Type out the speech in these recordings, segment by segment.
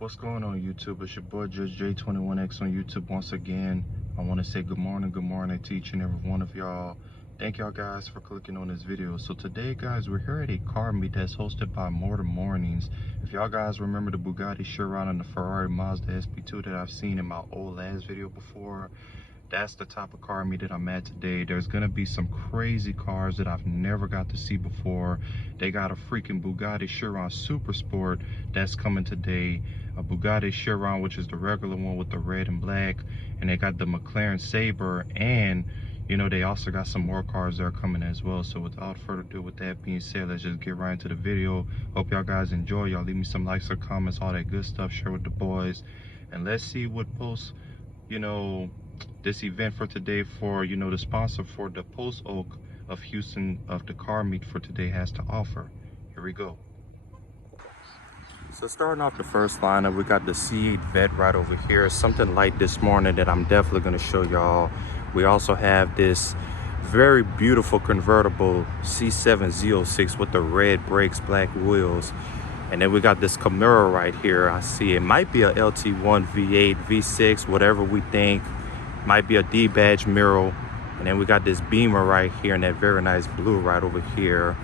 What's going on, YouTube? It's your boy Judge J21X on YouTube once again. I want to say good morning to each and every one of y'all. Thank y'all guys for clicking on this video. So today, guys, we're here at a car meet that's hosted by Mortar Mornings. If y'all guys remember the Bugatti Chiron and the Ferrari Mazda SP2 that I've seen in my old last video before, that's the type of car meet that I'm at today. There's gonna be some crazy cars that I've never got to see before. They got a freaking Bugatti Chiron Super Sport that's coming today, a Bugatti Chiron, which is the regular one with the red and black, and they got the McLaren Sabre, and you know, they also got some more cars that are coming as well. So without further ado, with that being said, let's just get right into the video. Hope y'all guys enjoy. Y'all leave me some likes or comments, all that good stuff, share with the boys, and let's see what posts, you know, this event for today for, you know, the sponsor for the Post Oak of Houston of the car meet for today has to offer. Here we go. So starting off the first lineup, we got the C8 Vet right over here. Something light this morning that I'm definitely going to show y'all. We also have this very beautiful convertible C7 Z06 with the red brakes, black wheels. And then we got this Camaro right here. I see it might be a LT1 V8, V6, whatever we think. Might be a D-badge Miro. And then we got this Beamer right here in that very nice blue right over here.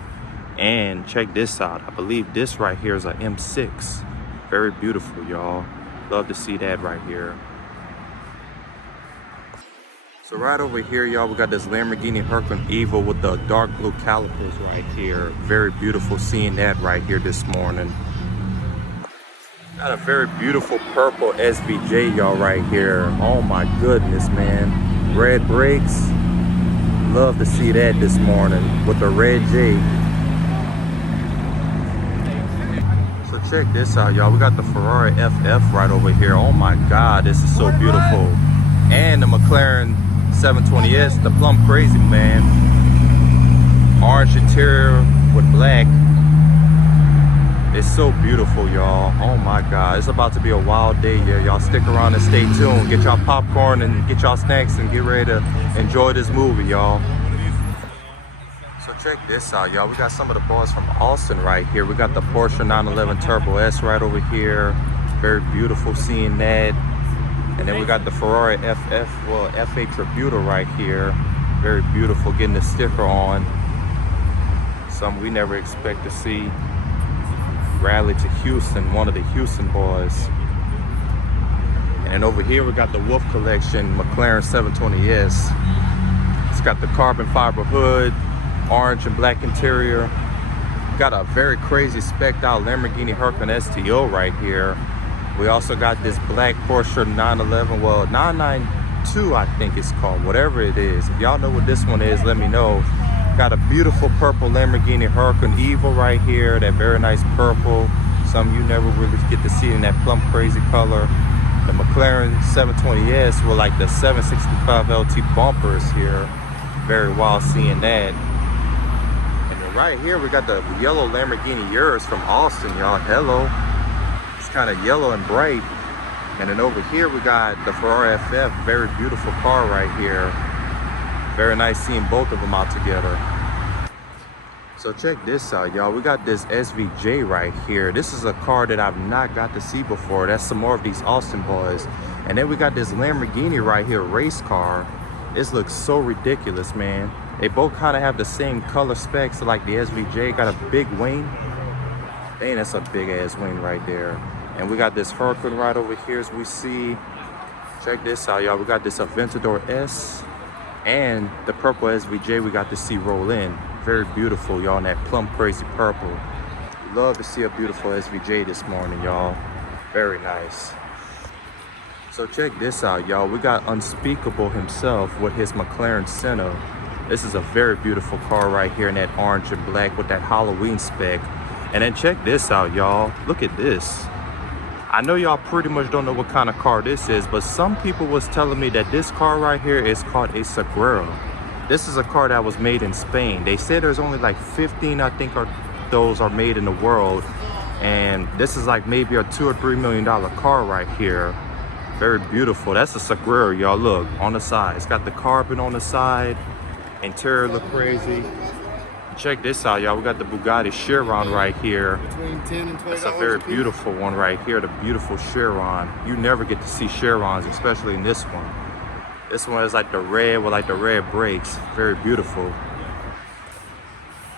And check this out. I believe this right here is a M6. Very beautiful, y'all. Love to see that right here. So right over here, y'all, we got this Lamborghini Huracan Evo with the dark blue calipers right here. Very beautiful seeing that right here this morning. Got a very beautiful purple SVJ, y'all, right here. Oh my goodness, man. Red brakes. Love to see that this morning with the red J. So check this out, y'all. We got the Ferrari FF right over here. Oh my God, this is so beautiful. And the McLaren 720S, the plum crazy, man. Orange interior with black. It's so beautiful, y'all. Oh my God, it's about to be a wild day here. Y'all stick around and stay tuned. Get y'all popcorn and get y'all snacks and get ready to enjoy this movie, y'all. So check this out, y'all. We got some of the boys from Austin right here. We got the Porsche 911 Turbo S right over here. Very beautiful seeing that. And then we got the Ferrari FF, well, F8 Tributo right here. Very beautiful, getting the sticker on. Something we never expect to see. Rally to Houston, one of the Houston boys. And then over here we got the Wolf Collection McLaren 720S. It's got the carbon fiber hood, orange and black interior. Got a very crazy spec'd out Lamborghini Huracan STO right here. We also got this black Porsche 911, well, 992 I think it's called, whatever it is. If y'all know what this one is, let me know. Got a beautiful purple Lamborghini Huracan Evo right here, that very nice purple. Some you never really get to see in that plum crazy color. The McLaren 720S with like the 765 LT bumpers here. Very wild seeing that. And then right here we got the yellow Lamborghini Urus from Austin, y'all. Hello. It's kind of yellow and bright. And then over here we got the Ferrari FF, very beautiful car right here. Very nice seeing both of them out together. So check this out, y'all. We got this SVJ right here. This is a car that I've not got to see before. That's some more of these Austin boys. And then we got this Lamborghini right here, race car. This looks so ridiculous, man. They both kind of have the same color specs, like the SVJ got a big wing. Dang, that's a big ass wing right there. And we got this Huracan right over here as we see. Check this out, y'all. We got this Aventador S. And the purple SVJ we got to see roll in. Very beautiful, y'all, in that plum crazy purple. Love to see a beautiful SVJ this morning, y'all. Very nice. So check this out, y'all. We got Unspeakable himself with his McLaren Senna. This is a very beautiful car right here in that orange and black with that Halloween spec. And then check this out, y'all. Look at this. I know y'all pretty much don't know what kind of car this is, but some people was telling me that this car right here is called a Sabre. This is a car that was made in Spain. They said there's only like 15, I think, those are made in the world. And this is like maybe a $2 or $3 million car right here. Very beautiful. That's a Sabre, y'all. Look, on the side. It's got the carbon on the side. Interior look crazy. Check this out, y'all. We got the Bugatti Chiron right here. Between 10 and 20. That's a very beautiful one right here, the beautiful Chiron. You never get to see Chirons, especially in this one. This one is like the red with like the red brakes. Very beautiful.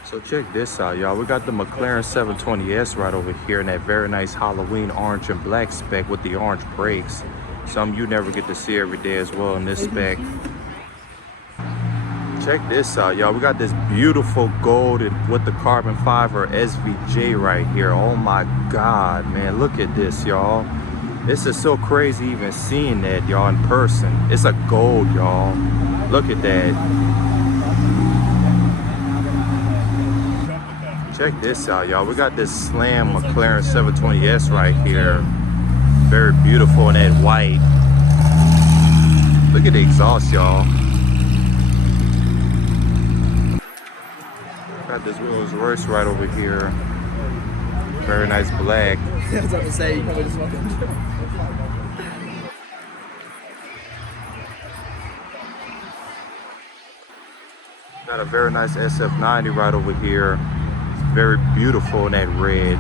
So check this out, y'all. We got the McLaren 720S right over here in that very nice Halloween orange and black spec with the orange brakes. Some you never get to see every day as well in this spec. Check this out, y'all. We got this beautiful gold with the carbon fiber SVJ right here. Oh my God, man. Look at this, y'all. This is so crazy even seeing that, y'all, in person. It's a gold, y'all. Look at that. Check this out, y'all. We got this slam McLaren 720S right here. Very beautiful in that white. Look at the exhaust, y'all. Got this Rolls Royce right over here. Very nice black. I was about to say, you probably just walked in. Got a very nice SF90 right over here. It's very beautiful in that red.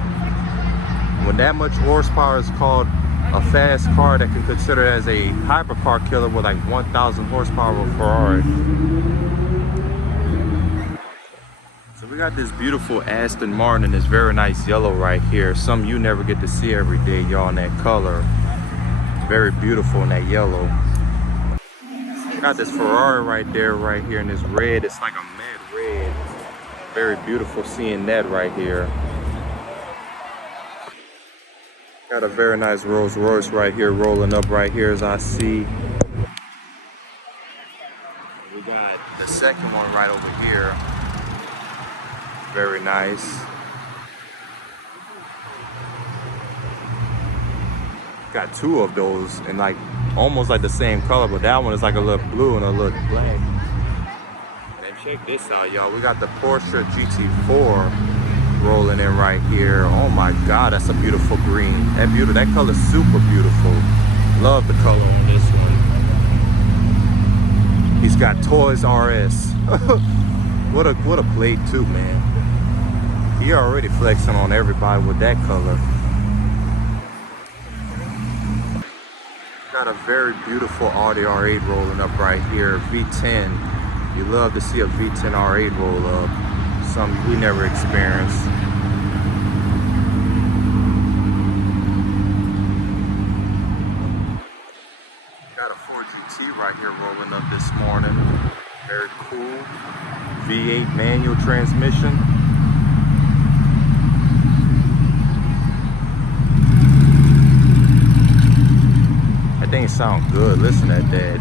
When that much horsepower is called a fast car that can consider it as a hypercar killer with like 1,000 horsepower with Ferrari. So we got this beautiful Aston Martin in this very nice yellow right here. Something you never get to see every day, y'all, in that color. Very beautiful in that yellow. We got this Ferrari right there, right here in this red. It's like a matte red. Very beautiful seeing that right here. Got a very nice Rolls Royce right here, rolling up right here as I see. We got the second one right over here. Very nice. Got two of those in like almost like the same color, but that one is like a little blue and a little black. And check this out, y'all. We got the Porsche GT4 rolling in right here. Oh my God, that's a beautiful green. That color's super beautiful. Love the color on this one. He's got Toys RS. What a plate too, man. He already flexing on everybody with that color. Got a very beautiful Audi R8 rolling up right here. V10. You love to see a V10 R8 roll up. Something we never experienced. Got a Ford GT right here rolling up this morning. Very cool. V8 manual transmission. That thing sounds good. Listen at that.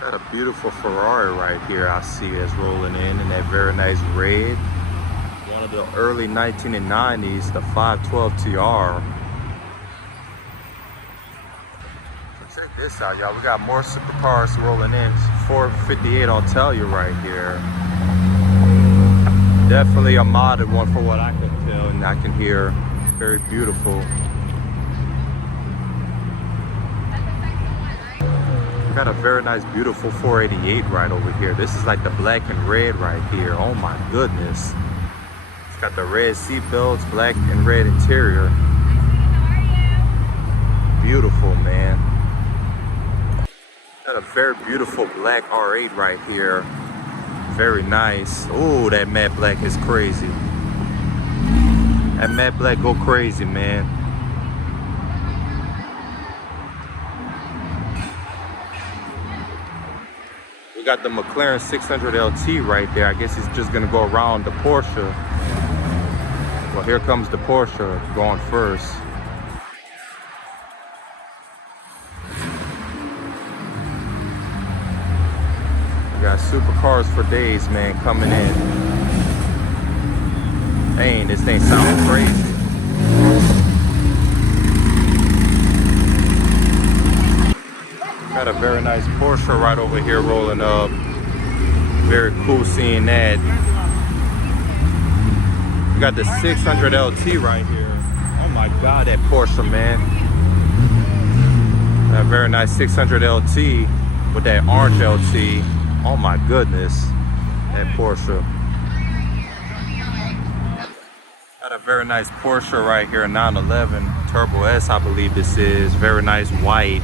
Got a beautiful Ferrari right here I see that's rolling in that very nice red. One of the early 1990s, the 512 TR. So check this out, y'all. We got more supercars rolling in. 458 Altalia right here. Definitely a modded one for what I can tell and I can hear. Very beautiful. Got a very nice, beautiful 488 right over here. This is like the black and red right here. Oh my goodness. It's got the red seat belts, black and red interior. Beautiful, man. Got a very beautiful black R8 right here. Very nice. Oh, that matte black is crazy. That matte black go crazy, man. We got the McLaren 600 LT right there. I guess he's just gonna go around the Porsche. Well, here comes the Porsche going first. We got supercars for days, man, coming in. Dang, this thing sounds crazy. Got a very nice Porsche right over here rolling up. Very cool seeing that. We got the 600 LT right here. Oh my God, that Porsche, man. A very nice 600 LT with that orange LT. Oh my goodness. That Porsche. Got a very nice Porsche right here, 911 Turbo S, I believe this is. Very nice white.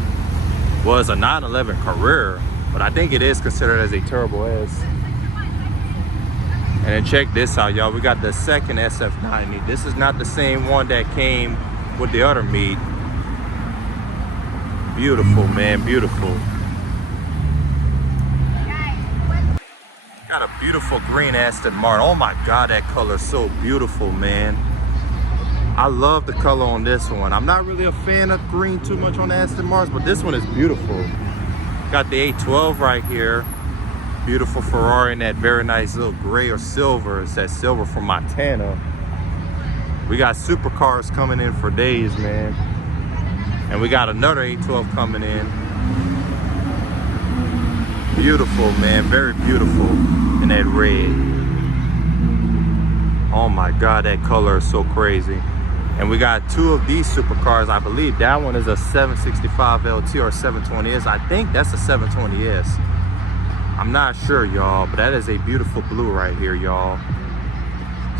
Was a 911 Carrera, but I think it is considered as a Turbo S. And then check this out, y'all. We got the second SF90. This is not the same one that came with the other meat. Beautiful, man, beautiful. Got a beautiful green Aston Martin. Oh my God, that color is so beautiful, man. I love the color on this one. I'm not really a fan of green too much on the Aston Martins, but this one is beautiful. Got the 812 right here. Beautiful Ferrari in that very nice little gray or silver. It's that silver from Montana. We got supercars coming in for days, man. And we got another 812 coming in. Beautiful, man, very beautiful in that red. Oh my God, that color is so crazy. And we got two of these supercars. I believe that one is a 765 LT or 720S. I think that's a 720S. I'm not sure, y'all, but that is a beautiful blue right here, y'all.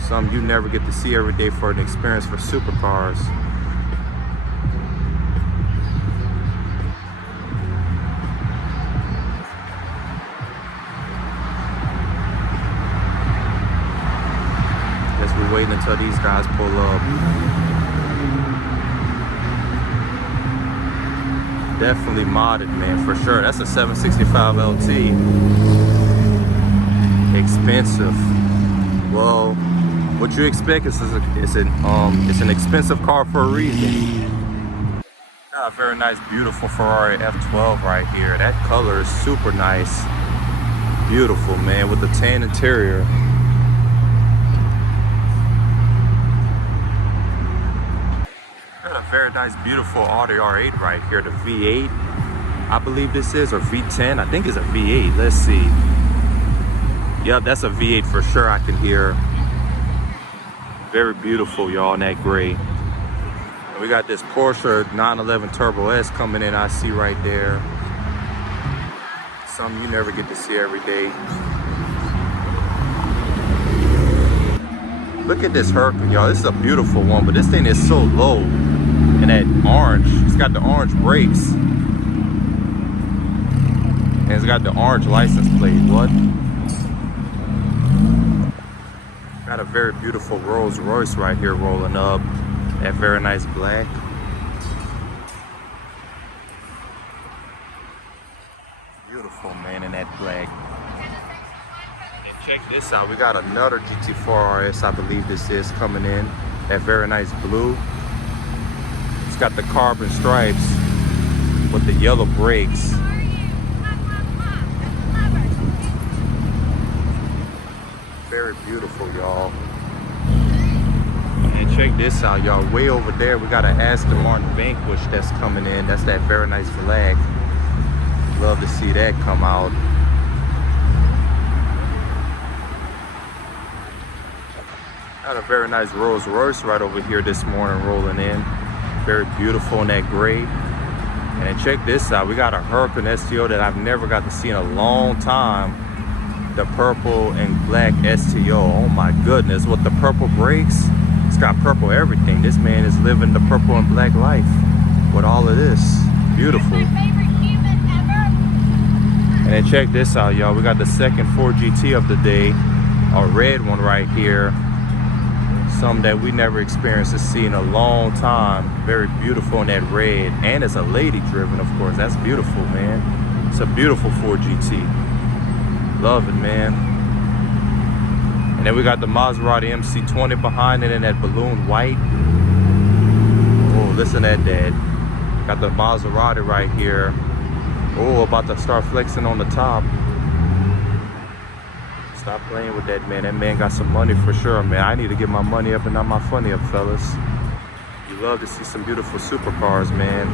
Something you never get to see every day for an experience for supercars. Guess we're waiting until these guys pull up. Definitely modded, man, for sure. That's a 765 LT. Expensive. Well, what you expect is it's an expensive car for a reason. Got a very nice, beautiful Ferrari F12 right here. That color is super nice. Beautiful, man, with the tan interior. Got a very nice, beautiful Audi R8 right here, the V8. I believe this is, or V10. I think it's a V8. Let's see. Yep, that's a V8 for sure, I can hear. Very beautiful, y'all, in that gray. And we got this Porsche 911 Turbo S coming in, I see right there. Something you never get to see every day. Look at this Huracan, y'all. This is a beautiful one, but this thing is so low. And that orange, it's got the orange brakes. And it's got the orange license plate. What? Got a very beautiful Rolls Royce right here rolling up. That very nice black. Beautiful, man, in that black. And check this out. We got another GT4 RS, I believe this is, coming in. That very nice blue. It's got the carbon stripes with the yellow brakes. Very beautiful, y'all. And check this out, y'all. Way over there, we got an Aston Martin Vanquish that's coming in. That's that very nice flag. Love to see that come out. Got a very nice Rolls Royce right over here this morning rolling in. Very beautiful in that gray. And then check this out. We got a Huracan STO that I've never got to see in a long time. The purple and black STO. Oh my goodness, with the purple brakes, it's got purple everything. This man is living the purple and black life with all of this. Beautiful. And then check this out, y'all. We got the second Ford GT of the day, a red one right here. Something that we never experienced to see in a long time. Very beautiful in that red, and it's a lady driven, of course. That's beautiful, man. It's a beautiful Ford GT. Love it, man. And then we got the Maserati MC20 behind it in that balloon white. Oh, listen at that. Got the Maserati right here. Oh, about to start flexing on the top. Stop playing with that, man. That man got some money for sure, man. I need to get my money up and not my funny up, fellas. You love to see some beautiful supercars, man.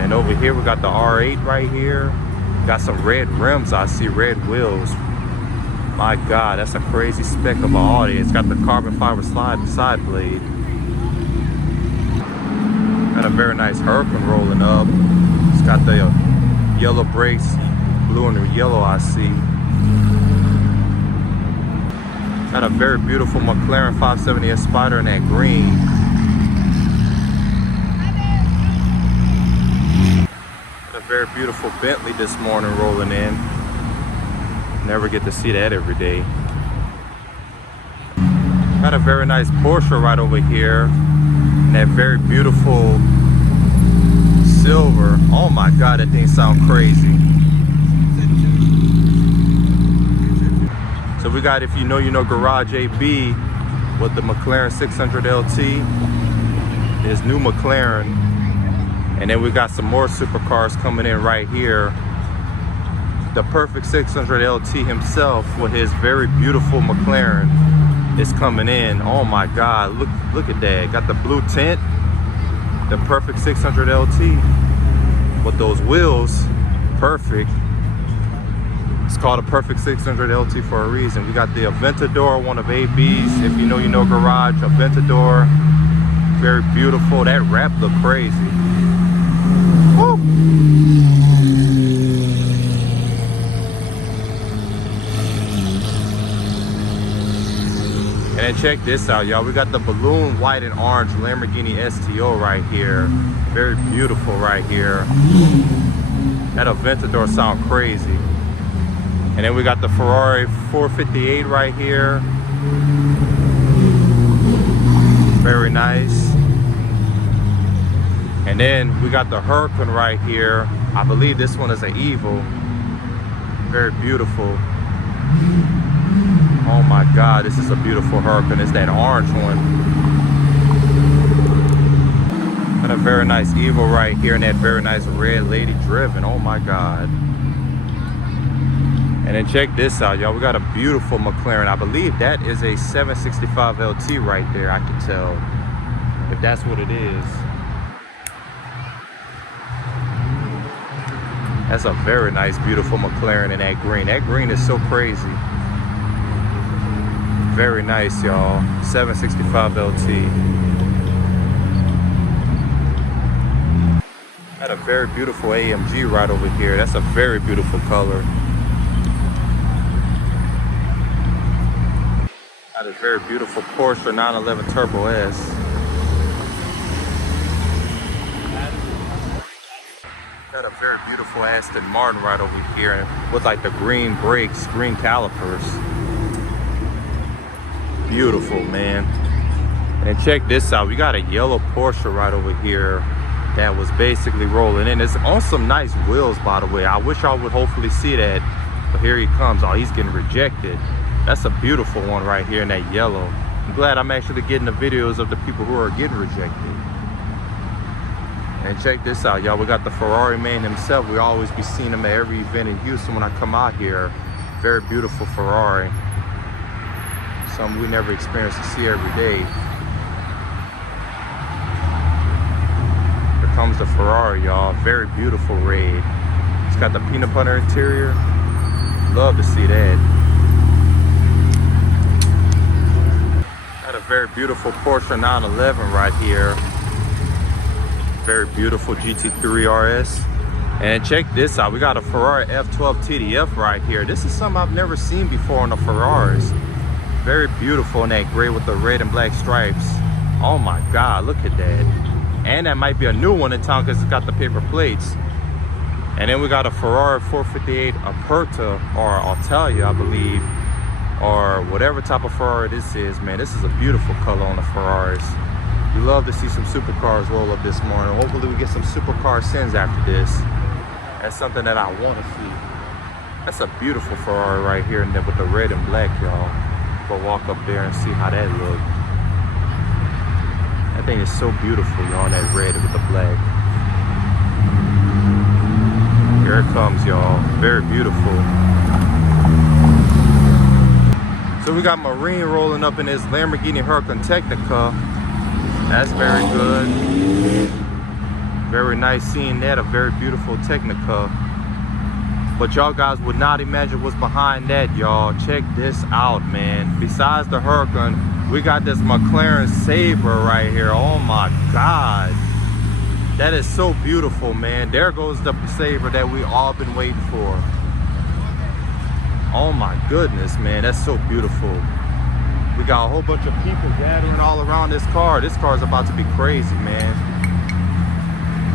And over here, we got the R8 right here. Got some red rims. I see red wheels. My God, that's a crazy spec of an Audi. It's got the carbon fiber side blade. Got a very nice Huracan rolling up. It's got the yellow brakes, blue and yellow, I see. Got a very beautiful McLaren 570S Spider in that green. Got a very beautiful Bentley this morning rolling in. Never get to see that every day. Got a very nice Porsche right over here. And that very beautiful silver. Oh my God, that thing sounds crazy. So we got, if you know Garage AB with the McLaren 600 LT. This new McLaren. And then we got some more supercars coming in right here. The perfect 600 LT himself with his very beautiful McLaren is coming in. Oh my God, look at that. Got the blue tint, the perfect 600 LT with those wheels, perfect. It's called a perfect 600 LT for a reason. We got the Aventador, one of AB's. If you know Garage, Aventador, very beautiful. That wrap look crazy. Woo. And then check this out, y'all. We got the balloon white and orange Lamborghini STO right here. Very beautiful right here. That Aventador sound crazy. And then we got the Ferrari 458 right here. Very nice. And then we got the Huracan right here. I believe this one is an Evo. Very beautiful. Oh my God, this is a beautiful Huracan. It's that orange one. Got a very nice Evo right here and that very nice red lady driven. Oh my God. And then check this out, y'all. We got a beautiful McLaren. I believe that is a 765 LT right there, I can tell. If that's what it is. That's a very nice, beautiful McLaren in that green. That green is so crazy. Very nice, y'all. 765 LT. Got a very beautiful AMG right over here. That's a very beautiful color. Got a very beautiful Porsche 911 Turbo S. Got a very beautiful Aston Martin right over here with like the green brakes, green calipers. Beautiful, man. And check this out. We got a yellow Porsche right over here that was basically rolling in. It's on some nice wheels, by the way. I wish I would hopefully see that, but here he comes. Oh, he's getting rejected. That's a beautiful one right here in that yellow. I'm glad I'm actually getting the videos of the people who are getting rejected. And check this out, y'all. We got the Ferrari man himself. We always be seeing him at every event in Houston when I come out here. Very beautiful Ferrari. Something we never experience to see every day. Here comes the Ferrari, y'all. Very beautiful red. It's got the peanut butter interior. Love to see that. Got a very beautiful Porsche 911 right here. Very beautiful GT3 RS. And check this out. We got a Ferrari F12 TDF right here. This is something I've never seen before on the Ferraris. Very beautiful in that gray with the red and black stripes. Oh my God, look at that. And that might be a new one in town because it's got the paper plates. And then we got a Ferrari 458 Aperta or Italia, I believe, or whatever type of Ferrari this is, man. This is a beautiful color on the Ferraris. We love to see some supercars roll up this morning. Hopefully we get some supercar sins after this. That's something that I want to see. That's a beautiful Ferrari right here, and then with the red and black, y'all. Go walk up there and see how that looks. That thing is so beautiful, y'all, that red with the black. Here it comes, y'all. Very beautiful. So we got Marine rolling up in this Lamborghini Huracan Technica. That's very good. Very nice seeing that, a very beautiful Technica. But y'all guys would not imagine what's behind that, y'all. Check this out, man. Besides the Huracan, we got this McLaren Sabre right here. Oh my God. That is so beautiful, man. There goes the Sabre that we all been waiting for. Oh my goodness, man. That's so beautiful. We got a whole bunch of people gathering all around this car. This car is about to be crazy, man.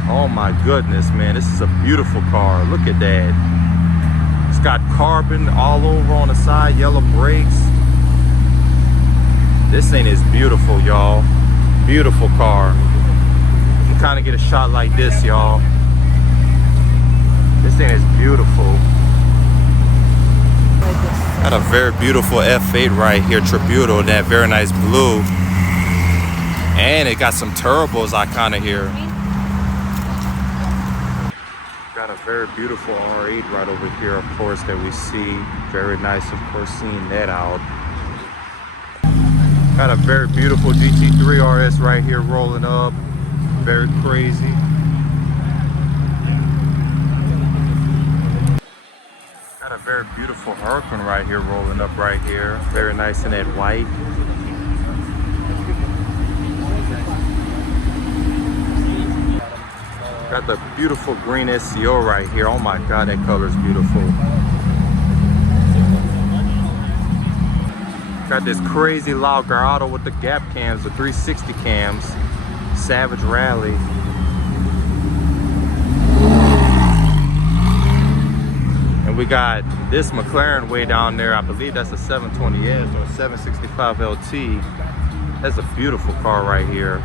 Oh my goodness, man. This is a beautiful car. Look at that. It's got carbon all over on the side, yellow brakes. This thing is beautiful, y'all. Beautiful car. You can kind of get a shot like this, y'all. This thing is beautiful. Got a very beautiful F8 right here, Tributo, that very nice blue. And it got some turbos I kind of hear. Got a very beautiful R8 right over here, of course, that we see. Very nice, of course, seeing that out. Got a very beautiful GT3 RS right here rolling up. Very crazy. Got a very beautiful Huracan right here rolling up right here. Very nice in that white. Got the beautiful green SCO right here. Oh my God, that color is beautiful. Got this crazy loud Garado with the gap cams, the 360 cams. Savage Rally. And we got this McLaren way down there. I believe that's a 720S or a 765 LT. That's a beautiful car right here.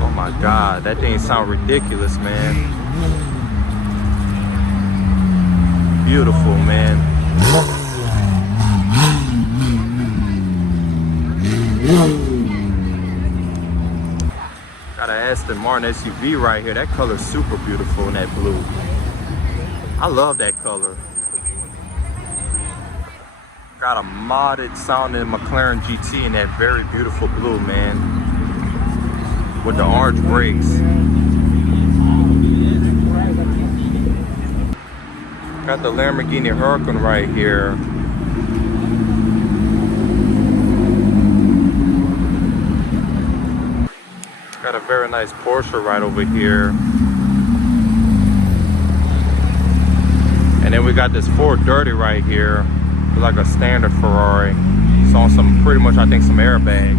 Oh my God, that thing sounds ridiculous, man. Beautiful, man. Got an Aston Martin SUV right here. That color's super beautiful in that blue. I love that color. Got a modded sounding McLaren GT in that very beautiful blue, man. With the orange brakes. Got the Lamborghini Huracan right here. Got a very nice Porsche right over here. And then we got this Ford Dirty right here. Like a standard Ferrari. It's on some, pretty much, I think, some airbags.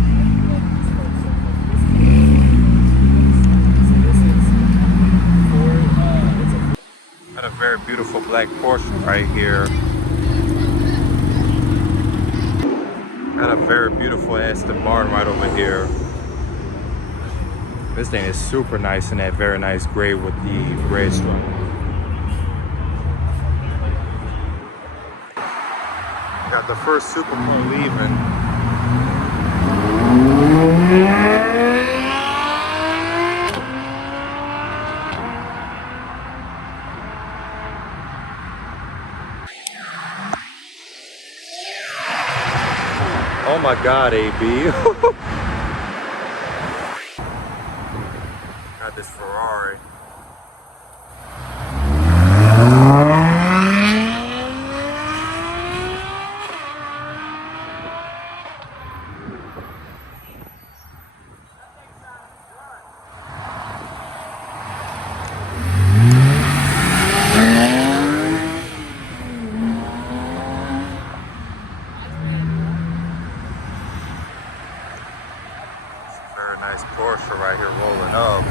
Got a very beautiful black Porsche right here. Got a very beautiful Aston Martin right over here. This thing is super nice in that very nice gray with the red stripe. Got the first Supercar leaving. Oh my God, AB. Got this Ferrari. Very nice Porsche right here rolling up.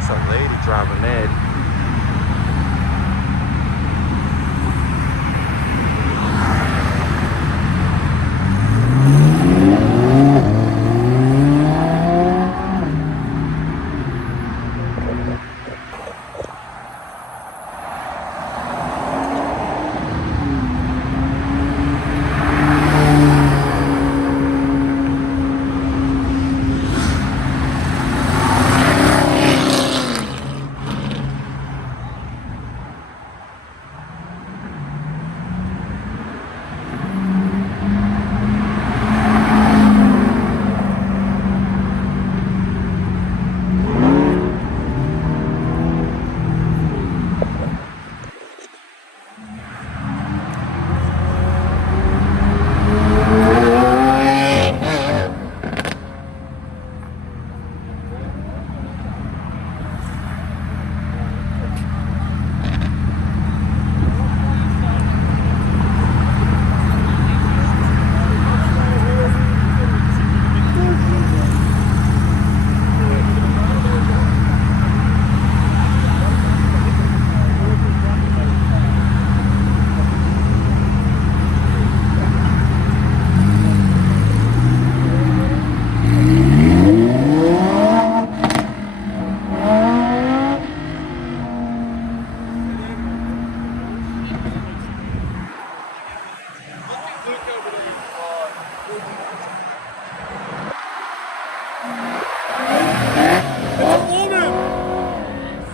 It's a lady driving that.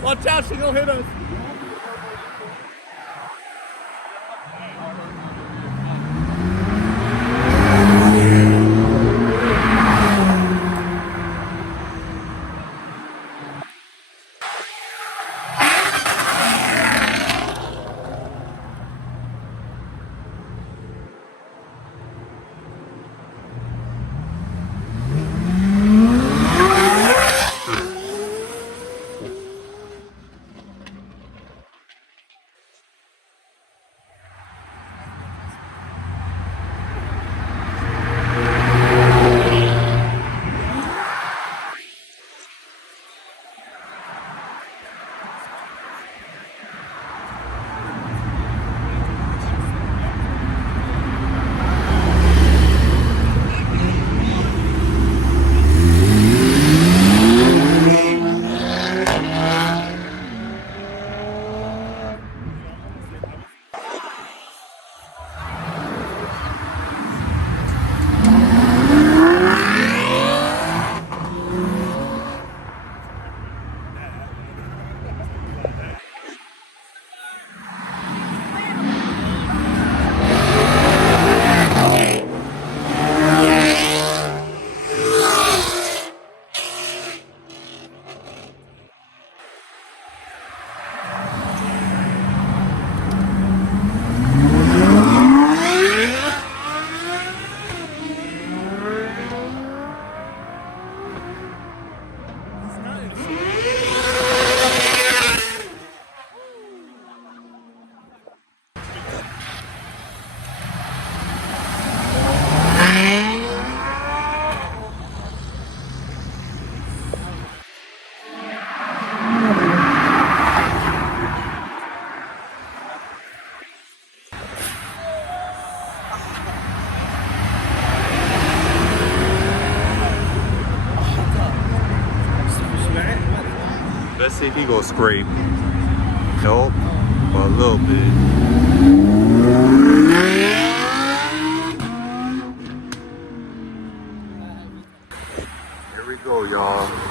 Watch out, she gonna hit us. see if he gonna scrape. Nope, but a little bit. Here we go, y'all.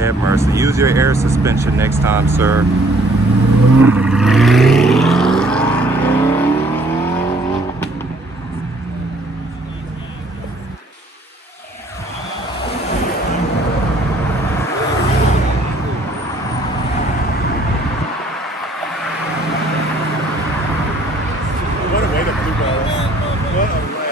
have mercy. Use your air suspension next time, sir. What a way to blue ball. What a way.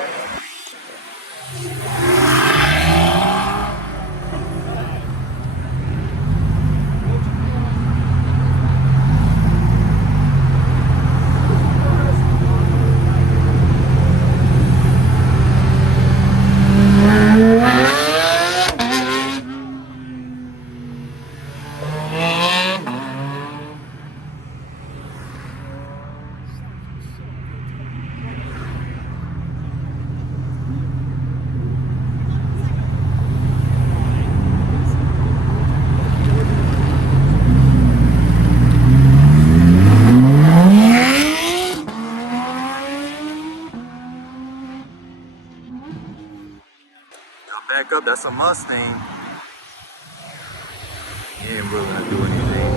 Back up, that's a Mustang. He ain't really gonna do anything.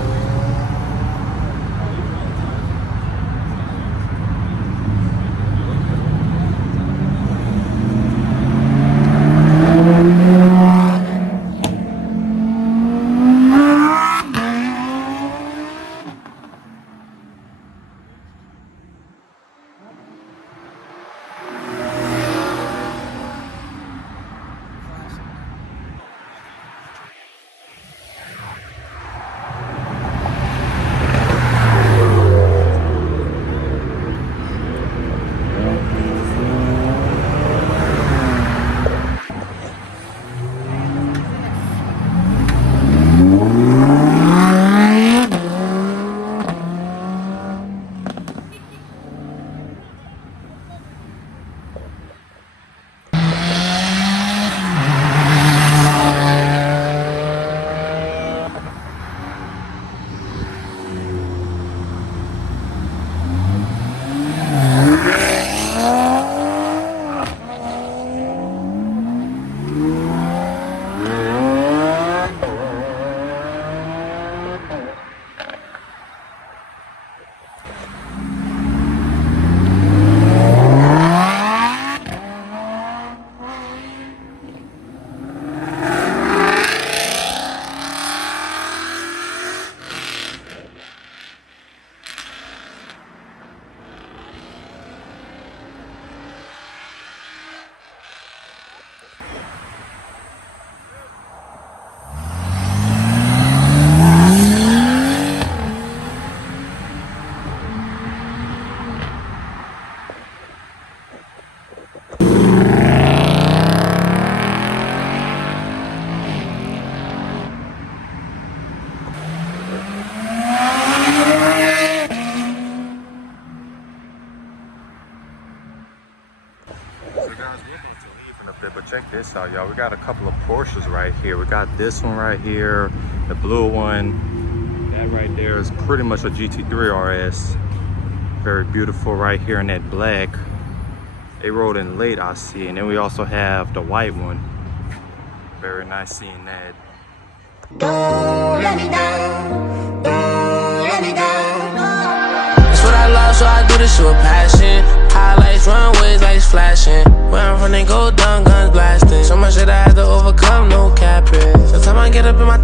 But check this out, y'all. We got a couple of Porsches right here. We got this one right here, the blue one. That right there is pretty much a GT3 RS. Very beautiful right here in that black. They rode in late, I see. And then we also have the white one. Very nice seeing that. Don't let me down. Don't let me down. That's what I love, so I do this shit with passion. Highlights, runways, lights flashing. Where I'm from, they go down, guns blasting. So much shit I had to overcome, no capping. Sometimes I get up in my